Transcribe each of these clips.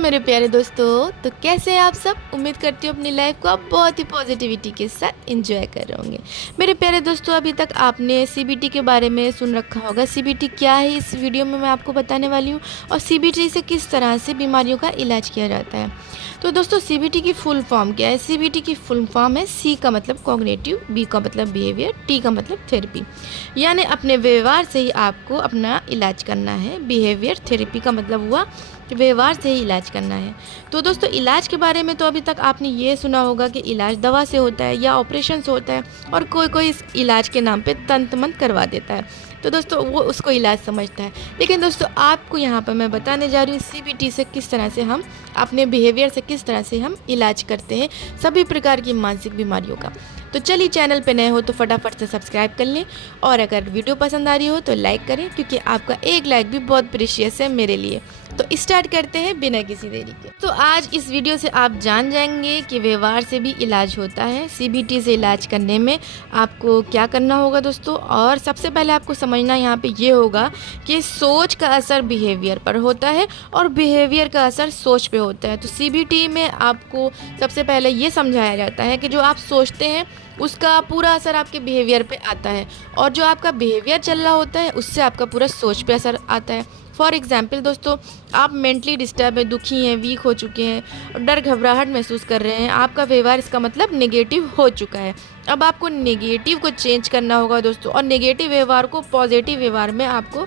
मेरे प्यारे दोस्तों, तो कैसे हैं आप सब। उम्मीद करती हूँ अपनी लाइफ को आप बहुत ही पॉजिटिविटी के साथ एंजॉय कर रहे होंगे। मेरे प्यारे दोस्तों, अभी तक आपने सीबीटी के बारे में सुन रखा होगा। सीबीटी क्या है इस वीडियो में मैं आपको बताने वाली हूँ, और सीबीटी से किस तरह से बीमारियों का इलाज किया जाता है। तो दोस्तों, सीबीटी की फुल फॉर्म क्या है। सीबीटी की फुल फॉर्म है सी का मतलब कॉग्निटिव, बी का मतलब बिहेवियर, टी का मतलब थेरेपी। यानी अपने व्यवहार से ही आपको अपना इलाज करना है। बिहेवियर थेरेपी का मतलब हुआ कि व्यवहार से ही इलाज करना है। तो दोस्तों, इलाज के बारे में तो अभी तक आपने ये सुना होगा कि इलाज दवा से होता है या ऑपरेशन से होता है, और कोई कोई इस इलाज के नाम पे तंत्र मंत्र करवा देता है। तो दोस्तों, वो उसको इलाज समझता है। लेकिन दोस्तों, आपको यहाँ पर मैं बताने जा रही हूँ सीबीटी से किस तरह से हम अपने बिहेवियर से किस तरह से हम इलाज करते हैं सभी प्रकार की मानसिक बीमारियों का। तो चलिए, चैनल पे नए हो तो फटाफट से सब्सक्राइब कर लें, और अगर वीडियो पसंद आ रही हो तो लाइक करें, क्योंकि आपका एक लाइक भी बहुत प्रीशियस है मेरे लिए। तो स्टार्ट करते हैं बिना किसी देरी के। तो आज इस वीडियो से आप जान जाएंगे कि व्यवहार से भी इलाज होता है। सीबीटी से इलाज करने में आपको क्या करना होगा दोस्तों। और सबसे पहले आपको समझना यहाँ पे ये होगा कि सोच का असर बिहेवियर पर होता है और बिहेवियर का असर सोच पे होता है। तो सीबीटी में आपको सबसे पहले ये समझाया जाता है कि जो आप सोचते हैं उसका पूरा असर आपके बिहेवियर पे आता है, और जो आपका बिहेवियर चल रहा होता है उससे आपका पूरा सोच पे असर आता है। फॉर एग्जाम्पल दोस्तों, आप मेंटली डिस्टर्ब है, दुखी हैं, वीक हो चुके हैं और डर घबराहट महसूस कर रहे हैं, आपका व्यवहार इसका मतलब नेगेटिव हो चुका है। अब आपको नेगेटिव को चेंज करना होगा दोस्तों, और नेगेटिव व्यवहार को पॉजिटिव व्यवहार में आपको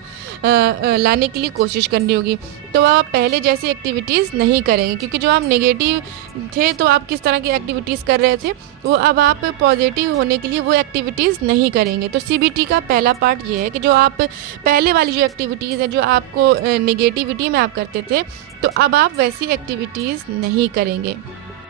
लाने के लिए कोशिश करनी होगी। तो आप पहले जैसी एक्टिविटीज़ नहीं करेंगे, क्योंकि जो आप नेगेटिव थे तो आप किस तरह की एक्टिविटीज़ कर रहे थे, वो अब आप पॉजिटिव होने के लिए वो एक्टिविटीज़ नहीं करेंगे। तो सीबीटी का पहला पार्ट ये है कि जो आप पहले वाली जो एक्टिविटीज़ है जो आपको नेगेटिविटी में आप करते थे, तो अब आप वैसी एक्टिविटीज़ नहीं करेंगे।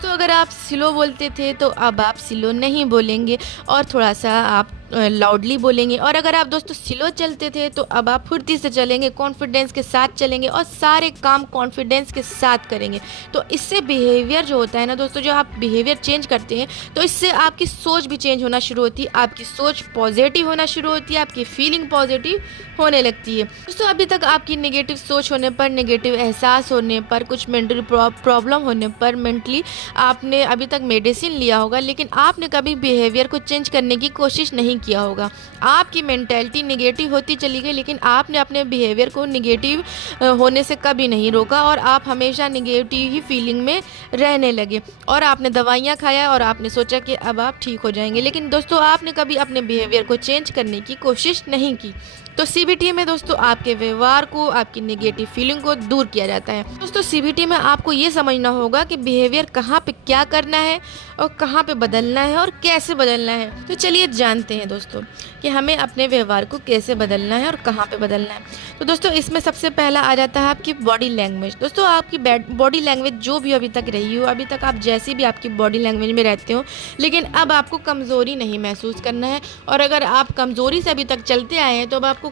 तो अगर आप स्लो बोलते थे तो अब आप स्लो नहीं बोलेंगे, और थोड़ा सा आप लाउडली बोलेंगे। और अगर आप दोस्तों स्लो चलते थे तो अब आप फुर्ती से चलेंगे, कॉन्फिडेंस के साथ चलेंगे, और सारे काम कॉन्फिडेंस के साथ करेंगे। तो इससे बिहेवियर जो होता है ना दोस्तों, जो आप बिहेवियर चेंज करते हैं तो इससे आपकी सोच भी चेंज होना शुरू होती है। आपकी सोच पॉजिटिव होना शुरू होती है, आपकी फीलिंग पॉजिटिव होने लगती है। दोस्तों, अभी तक आपकी नेगेटिव सोच होने पर, नेगेटिव एहसास होने पर, कुछ मेंटल प्रॉब्लम होने पर मेंटली आपने अभी तक मेडिसिन लिया होगा, लेकिन आपने कभी बिहेवियर को चेंज करने की कोशिश नहीं किया होगा। आपकी मेंटालिटी नेगेटिव होती चली गई, लेकिन आपने अपने बिहेवियर को नेगेटिव होने से कभी नहीं रोका, और आप हमेशा नेगेटिव ही फीलिंग में रहने लगे, और आपने दवाइयाँ खाया और आपने सोचा कि अब आप ठीक हो जाएंगे। लेकिन दोस्तों, आपने कभी अपने बिहेवियर को चेंज करने की कोशिश नहीं की। तो सीबीटी में दोस्तों आपके व्यवहार को, आपकी नेगेटिव फीलिंग को दूर किया जाता है। दोस्तों, सीबीटी में आपको ये समझना होगा कि बिहेवियर कहाँ पे क्या करना है, और कहाँ पे बदलना है, और कैसे बदलना है। तो चलिए जानते हैं दोस्तों कि हमें अपने व्यवहार को कैसे बदलना है और कहाँ पे बदलना है। तो दोस्तों, इसमें सबसे पहला आ जाता है आपकी बॉडी लैंग्वेज। दोस्तों, आपकी बॉडी लैंग्वेज जो भी अभी तक रही हो, अभी तक आप जैसी भी आपकी बॉडी लैंग्वेज में रहते हो, लेकिन अब आपको कमज़ोरी नहीं महसूस करना है। और अगर आप कमज़ोरी से अभी तक चलते आए हैं तो अब आपको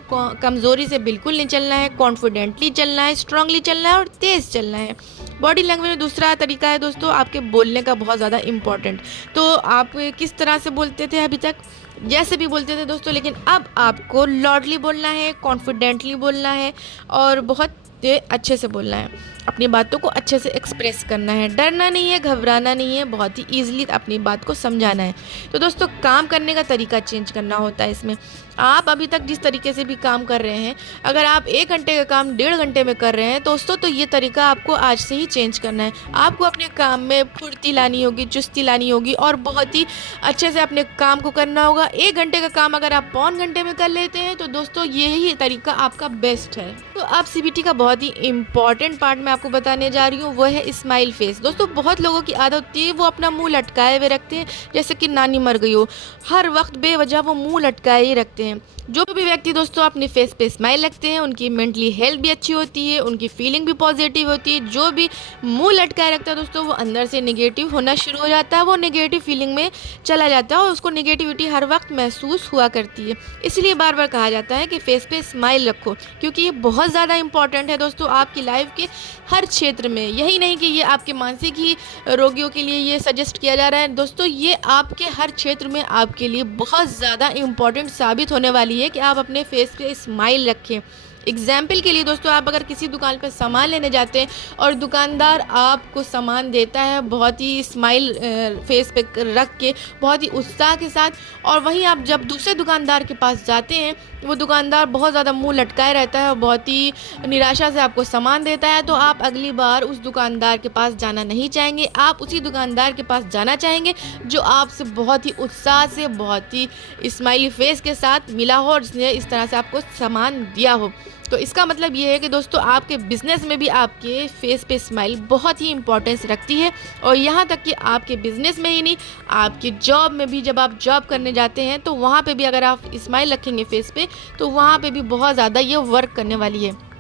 कमज़ोरी से बिल्कुल नहीं चलना है। कॉन्फिडेंटली चलना है, स्ट्रांगली चलना है, और तेज़ चलना है। बॉडी लैंग्वेज में दूसरा तरीका है दोस्तों आपके बोलने का, बहुत ज़्यादा इंपॉर्टेंट। तो आप किस तरह से बोलते थे अभी तक, जैसे भी बोलते थे दोस्तों, लेकिन अब आपको लाउडली बोलना है, कॉन्फिडेंटली बोलना है, और बहुत अच्छे से बोलना है। अपनी बातों को अच्छे से एक्सप्रेस करना है, डरना नहीं है, घबराना नहीं है, बहुत ही ईजिली अपनी बात को समझाना है। तो दोस्तों, काम करने का तरीका चेंज करना होता है इसमें। आप अभी तक जिस तरीके से भी काम कर रहे हैं, अगर आप 1 घंटे का काम 1.5 घंटे में कर रहे हैं दोस्तों, तो ये तरीका आपको आज से ही चेंज करना है। आपको अपने काम में फुर्ती लानी होगी, चुस्ती लानी होगी, और बहुत ही अच्छे से अपने काम को करना होगा। 1 घंटे का काम अगर आप 1.25 घंटे में कर लेते हैं तो दोस्तों यही तरीका आपका बेस्ट है। तो अब सीबीटी का बहुत ही इंपॉर्टेंट पार्ट मैं आपको बताने जा रही हूँ, वो है स्माइल फेस। दोस्तों, बहुत लोगों की आदत होती है वो अपना मुंह लटकाए हुए रखते हैं, जैसे कि नानी मर गई हो। हर वक्त बेवजह वो मुंह लटकाए ही रखते हैं। जो भी व्यक्ति दोस्तों अपने फेस पे स्माइल रखते हैं, उनकी मेंटली हेल्थ भी अच्छी होती है, उनकी फीलिंग भी पॉजिटिव होती है। जो भी मुंह लटकाए रखता है दोस्तों, वो अंदर से नेगेटिव होना शुरू हो जाता है, वो नेगेटिव फीलिंग में चला जाता है, और उसको नेगेटिविटी हर वक्त महसूस हुआ करती है। इसलिए बार बार कहा जाता है कि फेस पे स्माइल रखो, क्योंकि ये बहुत ज़्यादा इंपॉर्टेंट है दोस्तों आपकी लाइफ के हर क्षेत्र में। यही नहीं कि ये आपके मानसिक ही रोगियों के लिए ये सजेस्ट किया जा रहा है दोस्तों, ये आपके हर क्षेत्र में आपके लिए बहुत ज़्यादा इम्पॉर्टेंट साबित होने वाली है कि आप अपने फेस पे स्माइल रखें। एग्जाम्पल के लिए दोस्तों, आप अगर किसी दुकान पर सामान लेने जाते हैं और दुकानदार आपको सामान देता है बहुत ही स्माइल फेस पे रख के, बहुत ही उत्साह के साथ, और वहीं आप जब दूसरे दुकानदार के पास जाते हैं, वो दुकानदार बहुत ज़्यादा मुंह लटकाए रहता है और बहुत ही निराशा से आपको सामान देता है, तो आप अगली बार उस दुकानदार के पास जाना नहीं चाहेंगे। आप उसी दुकानदार के पास जाना चाहेंगे जो आपसे बहुत ही उत्साह से, बहुत ही स्माइली फेस के साथ मिला हो और जिसने इस तरह से आपको सामान दिया हो। तो इसका मतलब ये है कि दोस्तों, आपके बिज़नेस में भी आपके फेस पे स्माइल बहुत ही इंपॉर्टेंस रखती है। और यहाँ तक कि आपके बिज़नेस में ही नहीं, आपके जॉब में भी, जब आप जॉब करने जाते हैं तो वहाँ पे भी अगर आप स्माइल रखेंगे फेस पे, तो वहाँ पे भी बहुत ज़्यादा ये वर्क करने वाली है।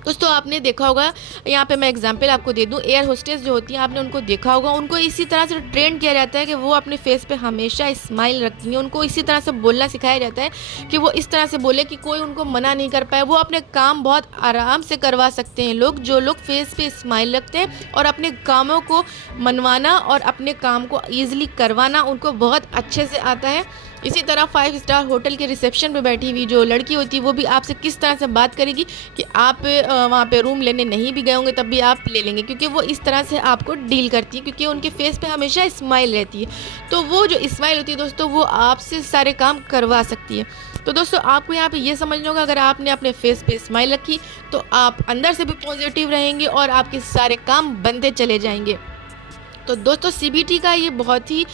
दोस्तों, आपने देखा होगा, यहाँ पे मैं एग्जांपल आपको दे दूँ, एयर होस्टेस जो होती हैं, आपने उनको देखा होगा, उनको इसी तरह से ट्रेन किया जाता है कि वो अपने फेस पे हमेशा स्माइल रखती हैं। उनको इसी तरह से बोलना सिखाया जाता है कि वो इस तरह से बोले कि कोई उनको मना नहीं कर पाए। वो अपने काम बहुत आराम से करवा सकते हैं जो लोग फेस पे स्माइल रखते हैं, और अपने कामों को मनवाना और अपने काम को ईजिली करवाना उनको बहुत अच्छे से आता है। इसी तरह 5 स्टार होटल के रिसेप्शन पे बैठी हुई जो लड़की होती है, वो भी आपसे किस तरह से बात करेगी कि आप वहाँ पे रूम लेने नहीं भी गए होंगे तब भी आप ले लेंगे, क्योंकि वो इस तरह से आपको डील करती है, क्योंकि उनके फेस पे हमेशा स्माइल रहती है। तो वो जो स्माइल होती है दोस्तों, वो आपसे सारे काम करवा सकती है। तो दोस्तों, आपको यहाँ पे ये समझना होगा, अगर आपने अपने फेस पे स्माइल रखी तो आप अंदर से भी पॉजिटिव रहेंगे और आपके सारे काम बनते चले जाएंगे। तो दोस्तों, सीबीटी का ये बहुत ही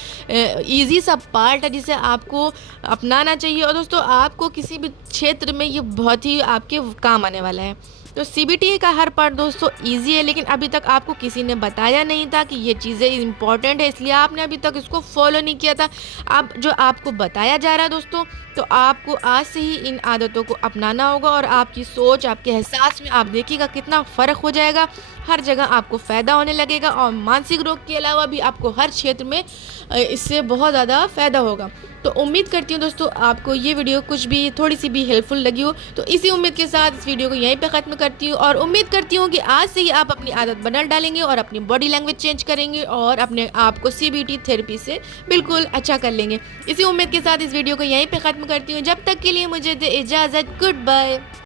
इजी सा पार्ट है जिसे आपको अपनाना चाहिए, और दोस्तों आपको किसी भी क्षेत्र में ये बहुत ही आपके काम आने वाला है। तो सीबीटी का हर पार्ट दोस्तों इजी है, लेकिन अभी तक आपको किसी ने बताया नहीं था कि ये चीज़ें इंपॉर्टेंट है, इसलिए आपने अभी तक इसको फॉलो नहीं किया था। अब जो आपको बताया जा रहा है दोस्तों, तो आपको आज से ही इन आदतों को अपनाना होगा, और आपकी सोच, आपके एहसास में आप देखिएगा कितना फ़र्क हो जाएगा। हर जगह आपको फ़ायदा होने लगेगा, और मानसिक रोग के अलावा भी आपको हर क्षेत्र में इससे बहुत ज़्यादा फ़ायदा होगा। तो उम्मीद करती हूँ दोस्तों, आपको ये वीडियो कुछ भी, थोड़ी सी भी हेल्पफुल लगी हो। तो इसी उम्मीद के साथ इस वीडियो को यहीं पे ख़त्म करती हूँ, और उम्मीद करती हूँ कि आज से ही आप अपनी आदत बदल डालेंगे और अपनी बॉडी लैंग्वेज चेंज करेंगे और अपने आप को सीबीटी थेरेपी से बिल्कुल अच्छा कर लेंगे। इसी उम्मीद के साथ इस वीडियो को यहीं पे ख़त्म करती हूँ। जब तक के लिए मुझे दे इजाज़त, गुड बाय।